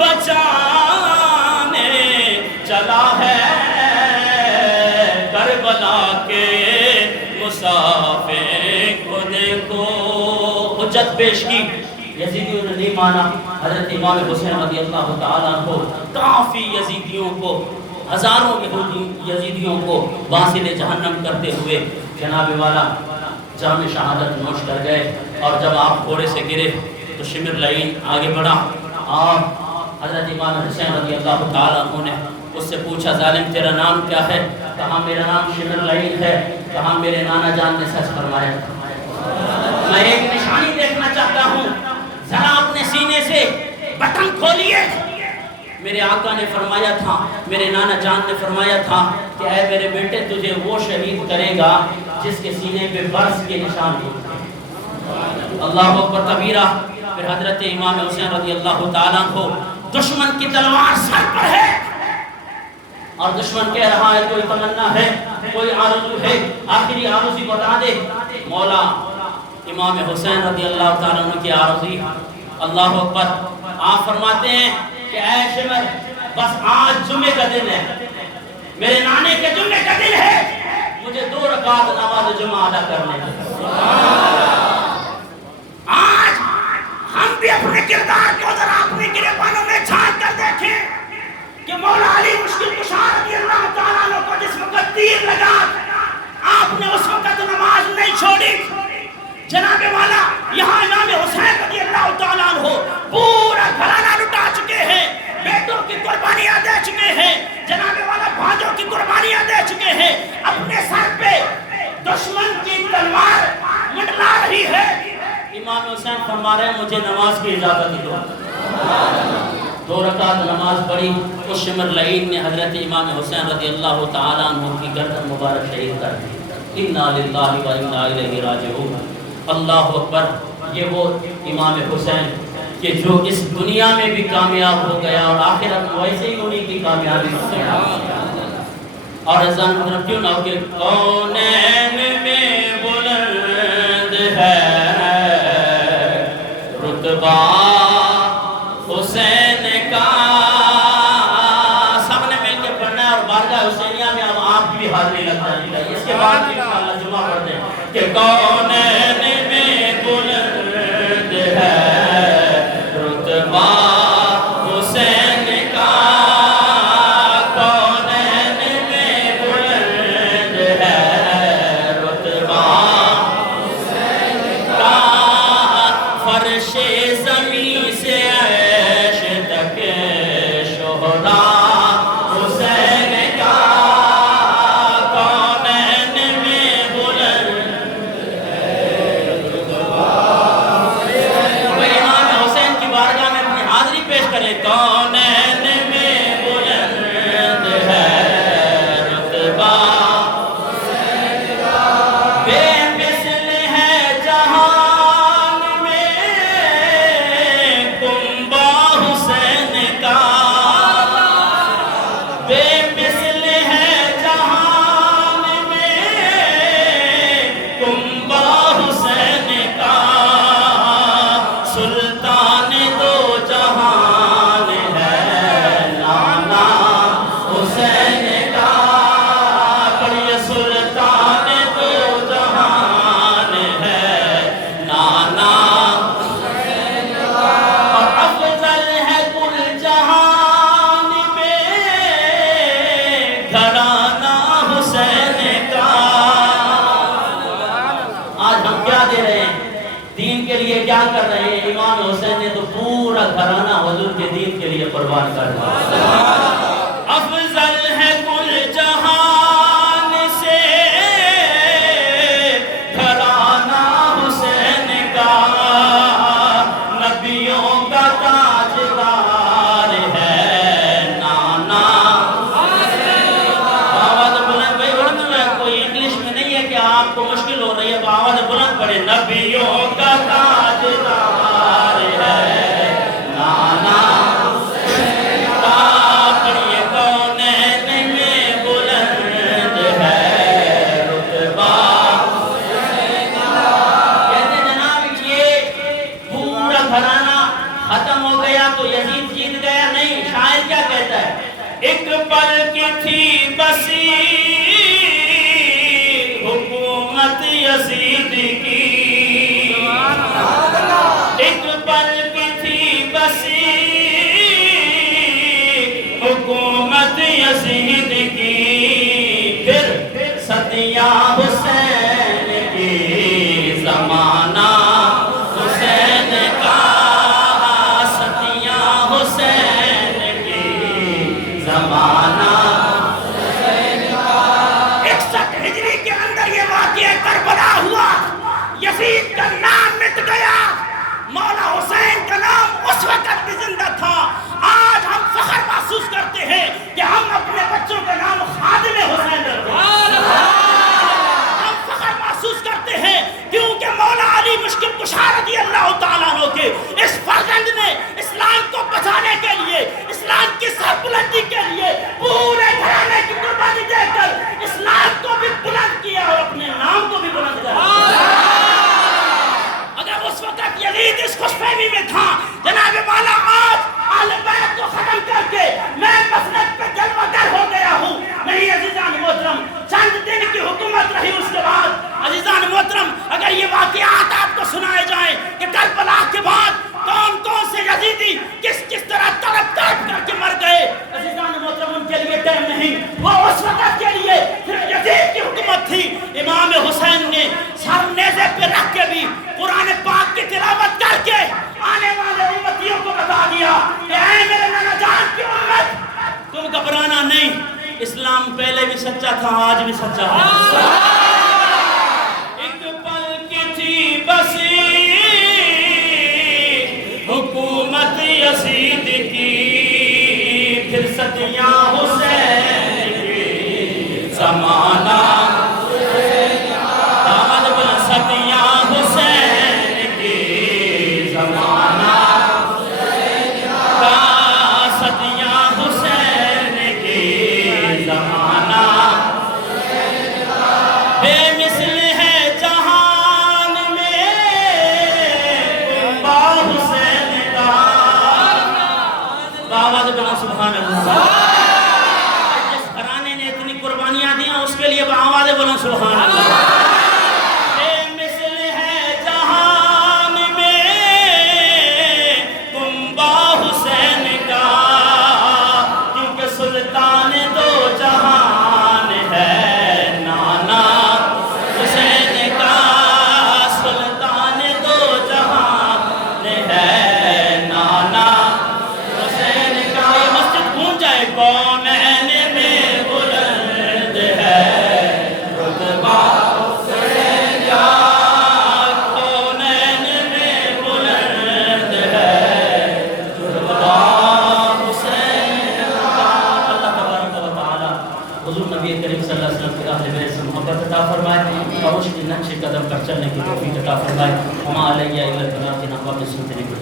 بچانے چلا ہے کربلا کے مسافر کو دیکھو. حجت پیش کی, یزیدیوں نے نہیں مانا. حضرت امام حسین رضی اللہ تعالیٰ عنہ کافی یزیدیوں کو, ہزاروں یزیدیوں کو واصل جہنم کرتے ہوئے جناب والا جام شہادت نوش کر گئے. اور جب آپ گھوڑے سے گرے تو شمر لعین آگے بڑھا اور حضرت امام حسین رضی اللہ تعالیٰ عنہ نے اس سے پوچھا, ظالم تیرا نام کیا ہے؟ کہا میرا نام شمر لعین ہے. کہا میرے نانا جان نے سچ فرمایا. میں ایک نشانی دیکھنا چاہتا ہوں, ذرا اپنے سینے سے بٹن کھولیے. میرے آقا نے فرمایا تھا, میرے نانا جان نے فرمایا تھا کہ اے میرے بیٹے تجھے وہ شہید کرے گا جس کے سینے پہ برس کے نشان ہو. اللہ اکبر کبیرہ. پھر حضرت امام حسین رضی اللہ تعالیٰ عنہ, دشمن کی تلوار سر پر ہے اور دشمن کہہ رہا ہے کوئی تمنا ہے, کوئی آرزو ہے, آخری آرزو بتا دے. مولا امام حسین رضی اللہ تعالیٰ عنہ کی آرزو, اللہ اکبر, آپ فرماتے ہیں کہ اے شمر بس آج جمعے کا دن ہے, میرے نانے کے جمعے کا دن ہے, مجھے 2 رکعت نماز جمعہ ادا کرنے ہیں. آج ہم بھی اپنے کردار کو ذرا اپنے گریبانوں میں جھانک کر دیکھیں کہ مولا علی مشکل کشا رضی اللہ تعالیٰ عنہ کو جس وقت تیر لگا آپ نے اس وقت نماز نہیں چھوڑی. جناب والا یہاں امام حسین رضی اللہ تعالیٰ عنہ پورا گھرانہ لٹا چکے ہیں, بیٹوں کی قربانیاں دے چکے ہیں, جناب والا بھانجوں کی قربانیاں دے چکے ہیں. اپنے سر پہ دشمن کی تلوار منڈلا رہی ہے. امام حسین فرما رہے ہیں مجھے نماز کی اجازت دو. 2 رکعت نماز پڑھی. اس شمر لعین نے حضرت امام حسین رضی اللہ تعالیٰ عنہ کی گردن مبارک شہید کر دی. انا للہ و انا الیہ راجعون. اللہ اکبر. یہ وہ امام حسین کہ جو اس دنیا میں بھی کامیاب ہو گیا اور آخرت میں ویسے ہی انہی کی کامیابی ہو گیا. اور ازان طرف کیوں نہ ہو کہ کونین میں بلند ہے رتبہ حسین کا. سب نے مل کے پڑھنا ہے اور بارگاہ حسینیہ میں اب آپ کی بھی حاضری لگ جانی چاہیے. اس کے بعد انشاءاللہ جمعہ پڑھتے ہیں کہ کونین میں بلند ہے رتبہ حسین کا, کونین میں بلند ہے رتبہ حسین کا. فرش زمین سے عیش تک شہدا حسین کا, کونین میں بلند ہے رتبہ حسین کا. امام حسین کی بارگاہ میں اپنی حاضری پیش کریں. کونین میں بلند ہے رتبہ حسین کا, بے مثل ہے جہان میں کنبہ حسین کا, بے مثل ہے جہان میں کنبہ حسین کا. سلطان دو جہان ہے نانا حسین کا. پڑھیے سلطان دو جہان ہے نانا حسین کا. اور افضل ہے کل جہان میں گھرانہ حسین کا. آج ہم کیا دے رہے ہیں دین کے لیے, کیا کر رہے ہیں؟ امام حسین نے تو پورا گھرانہ حضور کے دین کے لیے قربان کر دیا. افضل ہے کل جہان سے گھرانہ حسین کا, نبیوں کا تاجدار ہے نانا حسین کا. آواز بلند بھائی, اردو میں کوئی انگلش میں نہیں ہے کہ آپ کو مشکل ہو رہی ہے, آواز بلند پڑے. نبیوں کا تاجدار ہے نانا حسین کا, ایک پل کی تھی بسی حکومت یزید کی، ایک پل کی تھی بسی حکومت یزید کی، پھر صدیاں حسین کی زمانہ حسین کا، صدیاں حسین کی زمانہ حسین کا۔ 61 ہجری کے اندر یہ واقعہ کربلا ہوا، یزید کا نام مٹ گیا، مولا حسین کا نام اس وقت بھی زندہ تھا۔ آج ہم فخر محسوس کرتے ہیں کہ ہم اپنے بچوں کا نام خادم حسین رکھتے ہیں، ہم فخر محسوس کرتے ہیں کیونکہ مولا علی مشکل کشا رضی اللہ تعالیٰ عنہ کے اس فرزند نے اسلام کو بچانے کے لیے، اسلام کی سربلندی کے لیے پورے گھرانے کی قربانی دے کر اسلام کو بھی بلند کیا اور اپنے نام کو بھی بلند کیا۔ اگر اس وقت یزید اس خوش فہمی میں تھا جناب والا آج اہل بیت کو ختم کر کے میں مسند پہ جلوہ گر ہو گیا ہوں، نہیں عزیزان محترم، چند دن کی حکومت رہی اس کے بعد عزیزان محترم اگر یہ واقعات آپ کو سنائے جائیں کہ کربلا کے بعد کون کون سے یزیدی کس کس طرح تڑپ تڑپ کر کے مر گئے، عزیزان محترم ان کے لیے ٹائم نہیں، وہ اس وقت کے لیے صرف یزید کی حکومت تھی۔ امام حسین نے سر نیزے پہ رکھ کے بھی قرآن پاک کی تلاوت کر کے آنے والے امتیوں کو بتا دیا کہ اے میرے نانا جان کی امت، تم گھبرانا نہیں، اسلام پہلے بھی سچا تھا آج بھی سچا ہے۔ ایک پل کی تھی بسی حکومت یزید کی، پھر صدیاں حسین کی زمانہ صدیاں حسین کی زمانہ صدیاں حسین کی زمانہ بے مثل ہے جہان میں با حسین کا، باواد بنا سبحان اللہ۔ جس گھرانے نے اتنی قربانیاں دیا اس کے لیے باواد بنا سبحان اللہ۔ اور اس کی نقش قدم پر چلنے کی توفیق عطا فرمائے۔ ہم علیہ الا البلاغ، نقاب سنتنے کی